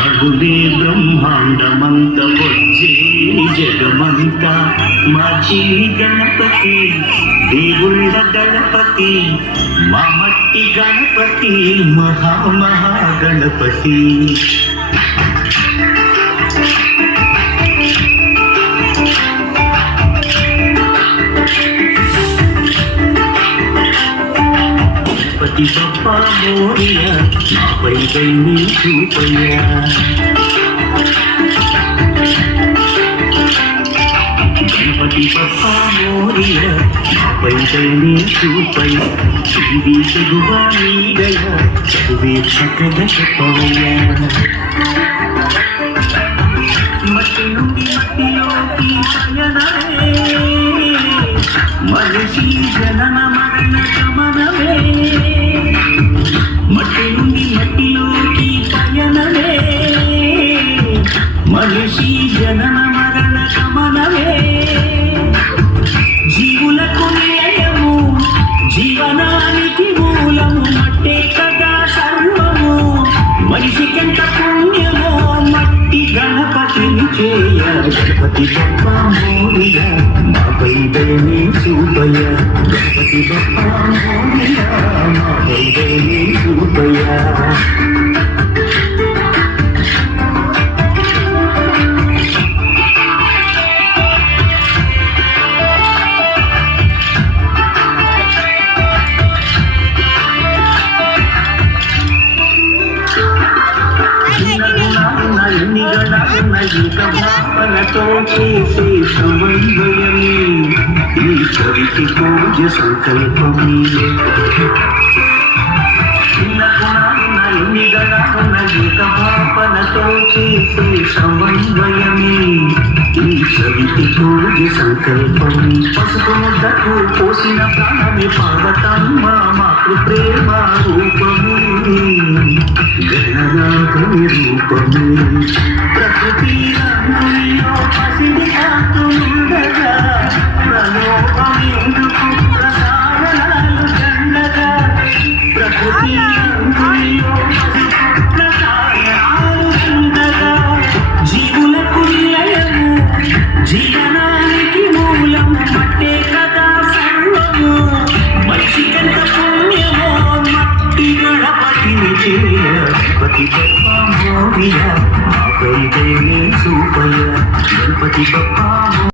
అడుగే బ్రహ్మాండమంత వచ్చే జగమంత మాజీ గణపతి దేవుళ్ళ గణపతి మా మట్టి గణపతి మహామహాగణపతి. గణపతి బప్పా మోరియా నాపై దైని చూపయ్యా. గణపతి బప్పా మోరియా నాపై దైని చూపయ్యా. ఇది చెగువా నీదయ్యా చదువే చక్కగా చెప్పవయ్యా. మట్టి నుండి మట్టిలోకి పయనమే మనిషి జనన మరణ గమనమే. మట్టి నుండి మట్టిలోకి పయనమే మనిషి జనన మరణ గమనమే. జీవులకు నిలయము జీవనానికి మూలము మట్టే కదా సర్వము. మనిషికెంత పుణ్యమో మట్టి గణపతిని చేయ. గణపతి బప్పా మోరియా మాపై దయని చూపయ్యా. గణపతి బప్పా మోరియా మాపై దయని చూపయ్యా. ఎన్ని గణాలున్న భావనతో చేసే సమన్వయమే ఈ కవికి పూజ సంకల్పమే. చిన్న గుణాలున్న ఎన్ని గణాలున్న భావనతో చేసే సమన్వయమే ఈ కవికి పూజ సంకల్పమే. పసుపు ముద్దకు పోసిన ప్రాణమే పార్వతమ్మ మాతృ ప్రేమ రూపమే. గణనాథుని రూపమే ప్రకృతి రంగులో పసిడి కాతుండగా ప్రలోభమెందుకు ప్రసారణాలు దండగా. ప్రకృతి రంగులో ప్రసారణాలు దండగా. జీవులకు నిలయము జీవనానికి మూలము మట్టే కదా సర్వము. మనిషికంత పుణ్యమో మట్టి గణపతిని చేయ. గణపతి బప్పా మోరియా మాపై దయని చూపయ్యా. గణపతి బప్పా